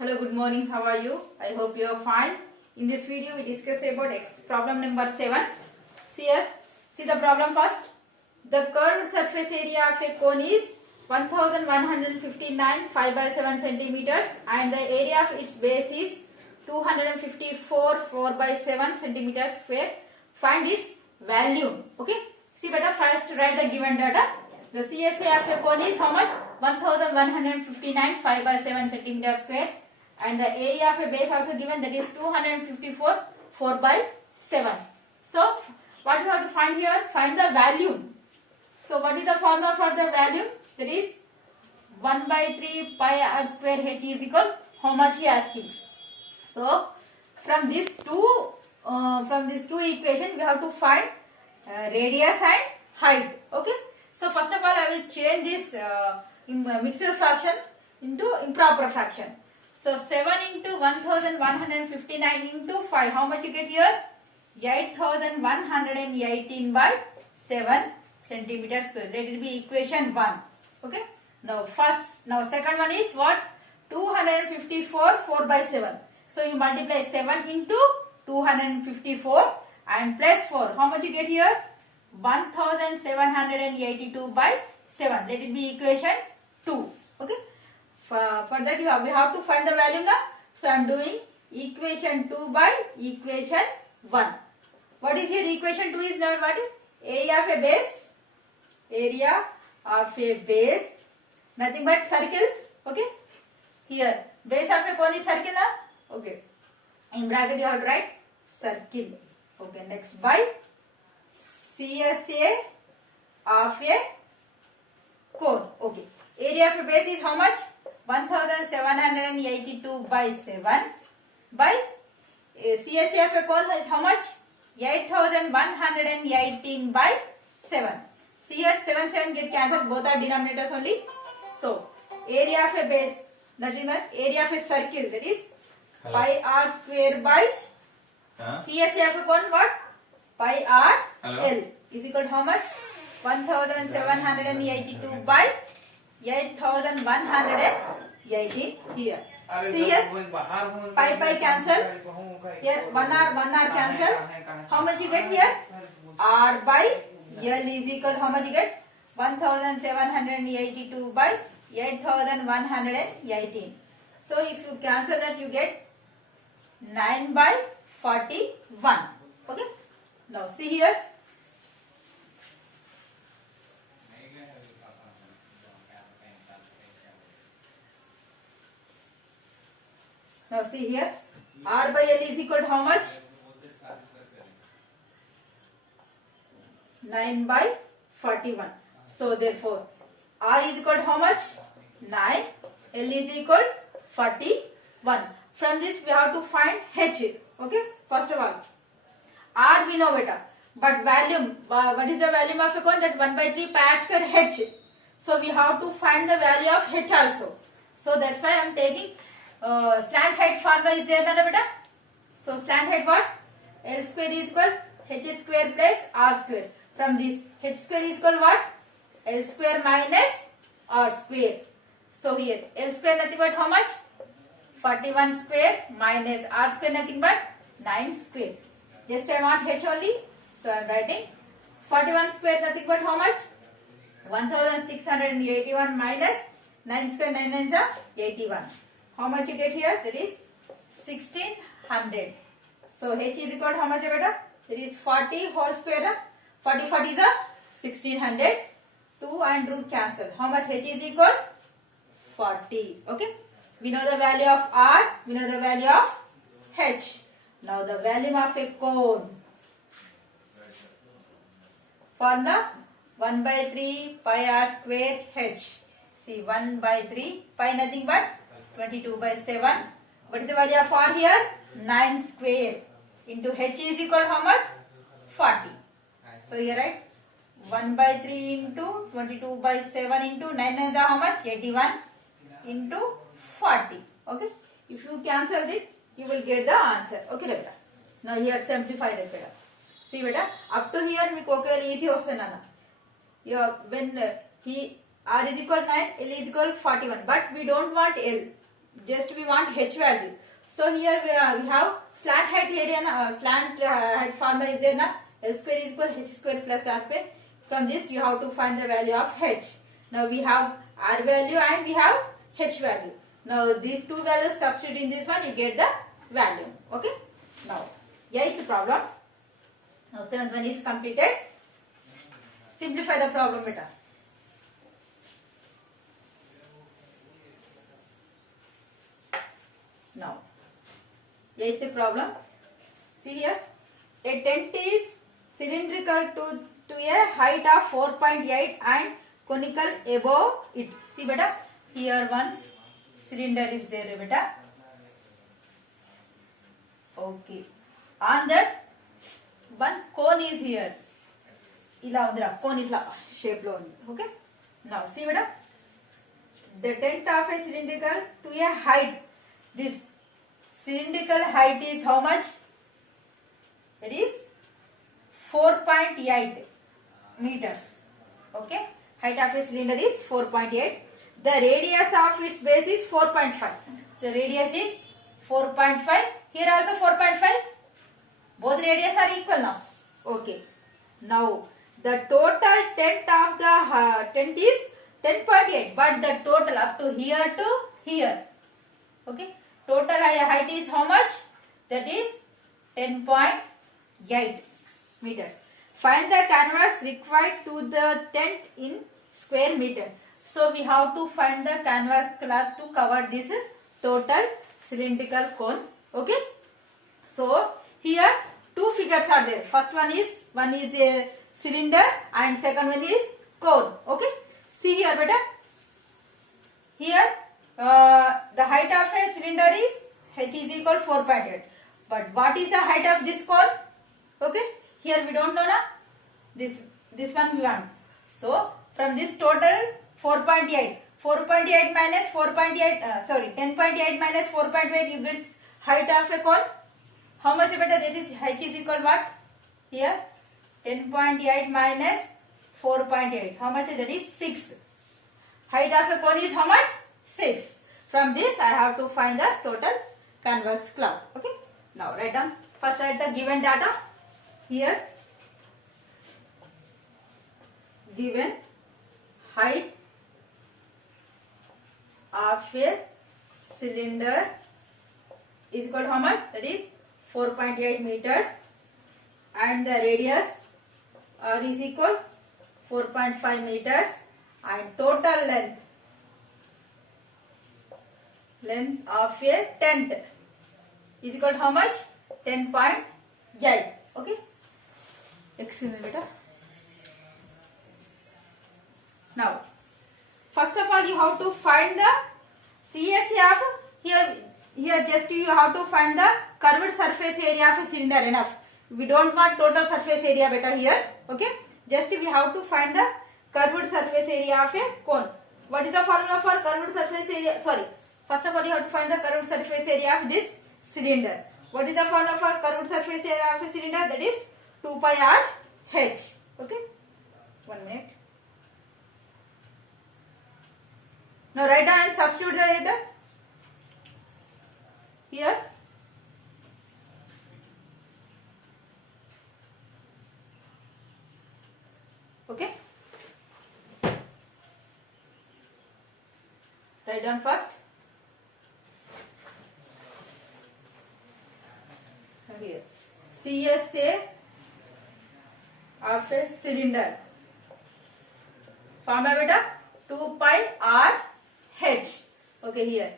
Hello, good morning. How are you? I hope you are fine. In this video, we discuss about problem number 7. See here. See the problem first. The curved surface area of a cone is 1159 5 by 7 centimeters and the area of its base is 254 4 by 7 centimeters square. Find its volume. Okay. See better, first write the given data. The CSA of a cone is how much? 1159 5 by 7 centimeters square. And the area of a base also given, that is 254 4 by 7. So what you have to find here? Find the volume. So what is the formula for the volume? That is 1 by 3 pi r square h is equal, how much he asking. So from these two equations we have to find radius and height. Okay. So first of all I will change this mixed fraction into improper fraction. So 7 into 1159 into 5. How much you get here? 8118 by 7 centimeters square. Let it be equation 1. Okay. Now second one is what? 254 4 by 7. So you multiply 7 into 254 and plus 4. How much you get here? 1782 by 7. Let it be equation 2. Okay. For that we have to find the value now. So I am doing equation 2 by equation 1. What is here? Equation 2 is not what is? Area of a base. Area of a base. Nothing but circle. Okay. Here base of a cone is circle now. Okay. In bracket you have to write circle. Okay. Next by CSA of a cone. Okay. Area of a base is how much? 1782 by 7 by CSA of a cone is how much? 8118 by 7. See here 7 get cancelled, both are denominators only. So area of a base, nothing but area of a circle, that is pi r square by CSA of a cone what? Pi r L is equal to how much? 1782 by 8118 here. See here, pi cancel. Here 1 r cancel. How much you get here? R by L is equal to how much you get? 1782 by 8118. So if you cancel that you get 9 by 41. Okay. Now see here. Now see here, R by L is equal to how much? 9 by 41. So therefore, R is equal to how much? 9. L is equal to 41. From this we have to find H. Okay. First of all, R we know better. But volume, what is the volume of a cone? That 1 by 3 pi r square H. So we have to find the value of H also. So that's why I am taking slant height formula is there, na beta? So slant height what? L square is equal H square plus R square. From this H square is equal what? L square minus R square. So here L square nothing but how much? 41 square minus R square nothing but 9 square. Just I want H only. So I am writing 41 square nothing but how much? 1681 minus 9 square, 9 9s are 81. How much you get here? That is 1600. So H is equal to how much beta? It is 40 whole square. 40 40 is a 1600. 2 and root cancel. How much H is equal? 40. Okay. We know the value of R. We know the value of H. Now the volume of a cone. Formula 1 by 3 pi r square H. See 1 by 3 pi nothing but 22 by 7. What is the value of R here? 9 square into H is equal to how much? 40. So here write 1 by 3 into 22 by 7 into 9 is how much? 81 into 40. Okay. If you cancel it, you will get the answer. Okay beta. Now here simplify that beta. See beta, up to here we easy ostana. When he R is equal to 9, L is equal to 41. But we don't want L. just we want h value. So here we have slant height area, slant height formula is there na, L square is equal h square plus r square. From this you have to find the value of h. Now we have r value and we have h value. Now these two values substitute in this one, you get the value. Okay. Now 8th problem. Now 7th one is completed. Simplify the problem better. Now 8th problem. See here, a tent is cylindrical to a height of 4.8 and conical above it. See beta, here one cylinder is there beta. Okay, on that one cone is here. Ila undra cone itla shape lo undi. Okay. Now see beta, the tent of a cylindrical to a height. This cylindrical height is how much? It is 4.8 meters. Okay. Height of a cylinder is 4.8. The radius of its base is 4.5. So radius is 4.5. Here also 4.5. Both radius are equal now. Okay. Now the total tent of the tent is 10.8. But the total up to here to here. Okay. Total height is how much? That is 10.8 meters. Find the canvas required to the tent in square meter. So we have to find the canvas cloth to cover this total cylindrical cone. Okay. So here two figures are there. First one is a cylinder and second one is cone. Okay. See here beta. Here the height of a cylinder is h is equal 4.8. But what is the height of this cone? Okay. Here we don't know na. This one we want. So from this total 4.8 minus 10.8 minus 4.8 you get height of a cone. How much beta? That is h is equal what? Here 10.8 minus 4.8. How much? That is 6. Height of a cone is how much? 6. From this I have to find the total convex cloud. Okay. Now write down. First write the given data. Here given height of a cylinder is equal to how much? That is 4.8 meters and the radius r is equal 4.5 meters and total length of a tent is equal to how much? 10.8. Okay. Excuse me beta. Now first of all you have to find the CSA of here just you have to find the curved surface area of a cylinder enough. We don't want total surface area beta here. Okay. Just we have to find the curved surface area of a cone. What is the formula for curved surface area? Sorry. First of all you have to find the curved surface area of this cylinder. What is the formula for curved surface area of a cylinder? That is 2 pi r h. Okay. 1 minute. Now write down and substitute the data. Here okay. Write down first. Here CSA of a cylinder. Formula beta 2 pi r h. Okay, here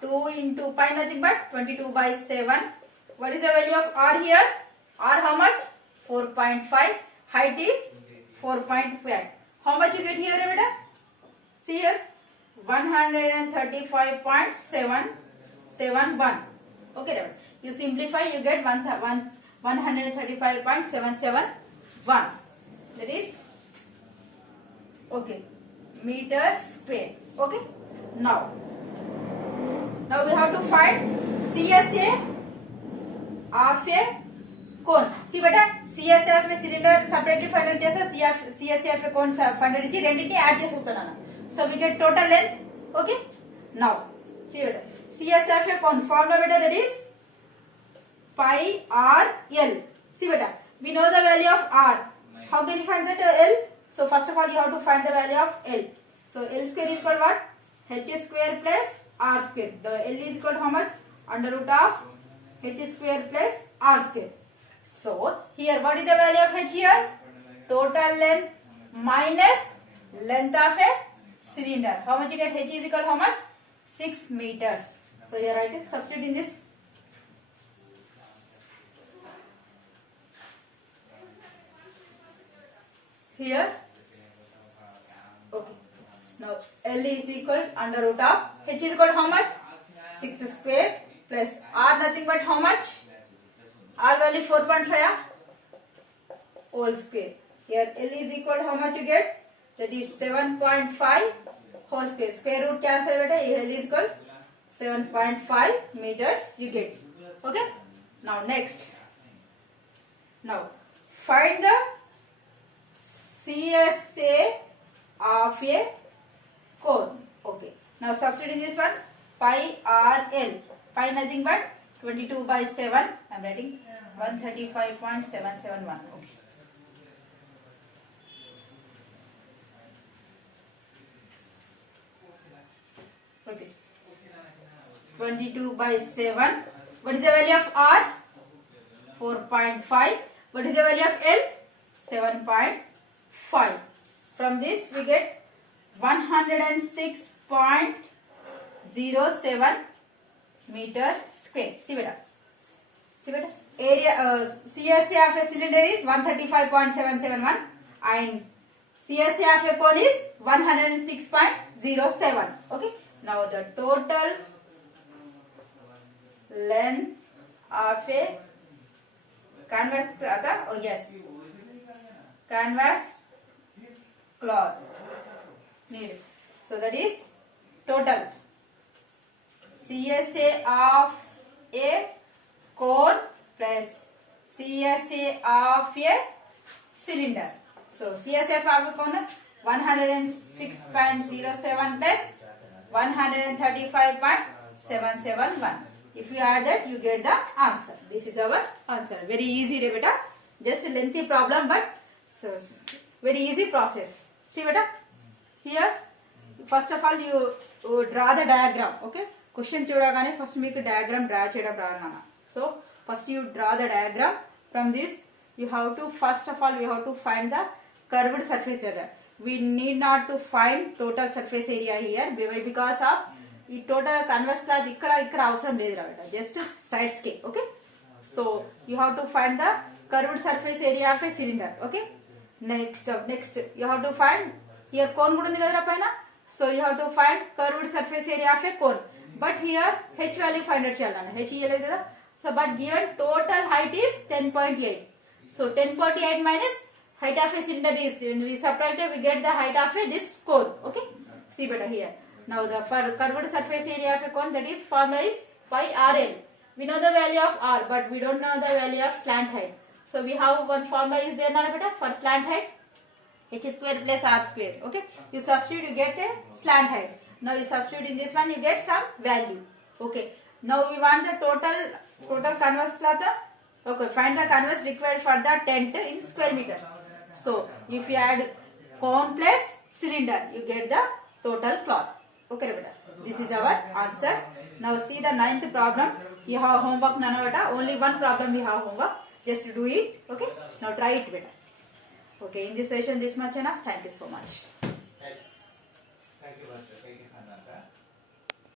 2 into pi nothing but 22 by 7. What is the value of r here? R how much? 4.5. Height is 4.5. How much you get here beta? See here 135.771. Okay, you simplify, you get 135.771. That is okay meter square. Okay. Now we have to find CSA of a cone. See beta, CSA of a cylinder separately find out chesa, CSA of a cone find out ichi rendinti add chesestanu. So we get total length. Okay. Now see beta, CSFA cone formula beta, that is pi r l. See beta, we know the value of r. How can you find that l? So first of all you have to find the value of l. So l square is equal to what? H square plus r square. The l is equal to how much? Under root of h square plus r square. So here what is the value of h here? Total length minus length of a cylinder. How much you get? H is equal to how much? 6 meters. So here write it, substitute in this. Here, okay. Now L is equal under root of h is equal to how much? 6 square plus r nothing but how much? R value 4.5 whole square. Here L is equal to how much you get? That is 7.5 whole square. Square root cancel beta. L is equal 7.5 meters you get. Okay. Now next. Now find the CSA of a cone. Okay. Now substitute in this one. Pi RL. Pi nothing but 22 by 7. I am writing 135.771. Okay. Okay. 22 by 7. What is the value of R? 4.5. What is the value of L? 7.5. From this we get 106.07 meter square. See beta. See beta. Area CSA of a cylinder is 135.771 and CSA of a cone is 106.07. Okay. Now the total length of a canvas cloth. Oh yes, canvas cloth needed. So that is total CSA of a cone plus CSA of a cylinder. So CSA of a cone 106.07 plus 135.771. If you add that, you get the answer. This is our answer. Very easy, beta. Just a lengthy problem, but so very easy process. See, beta. Here, first of all, you draw the diagram. Okay. Question chudagane first make a diagram draw cheyadam praranama. So first you draw the diagram. From this, you have to first of all you have to find the curved surface area. We need not to find total surface area here because of ఈ total canvas cloth ఇక్కడ అవసరం లేదు రావట just sides K. Okay, so you have to find the curved surface area of a cylinder. Okay, next you have to find here cone కూడా ఉంది కదా పైన. So you have to find curved surface area of a cone, but here h value find out చేయాలన్న. h ఇయ్యలేదు కదా. So but given total height is 10.8. So 10.8 minus height of a cylinder is, when we subtract it, we get the height of this cone. Okay, see better here. Now the curved surface area of a cone, that is formula is pi RL. We know the value of R, but we don't know the value of slant height. So we have one formula is there now beta for slant height, h square plus r square. Okay, you substitute, you get a slant height. Now you substitute in this one, you get some value. Okay, now we want the total canvas cloth. Okay, find the canvas required for the tent in square meters. So if you add cone plus cylinder, you get the total cloth. Okay, beta. This is our answer. Now see the 9th problem. You have homework nana beta. Only one problem you have homework. Just do it. Okay. Now try it beta. Okay. In this session this much enough. Thank you so much.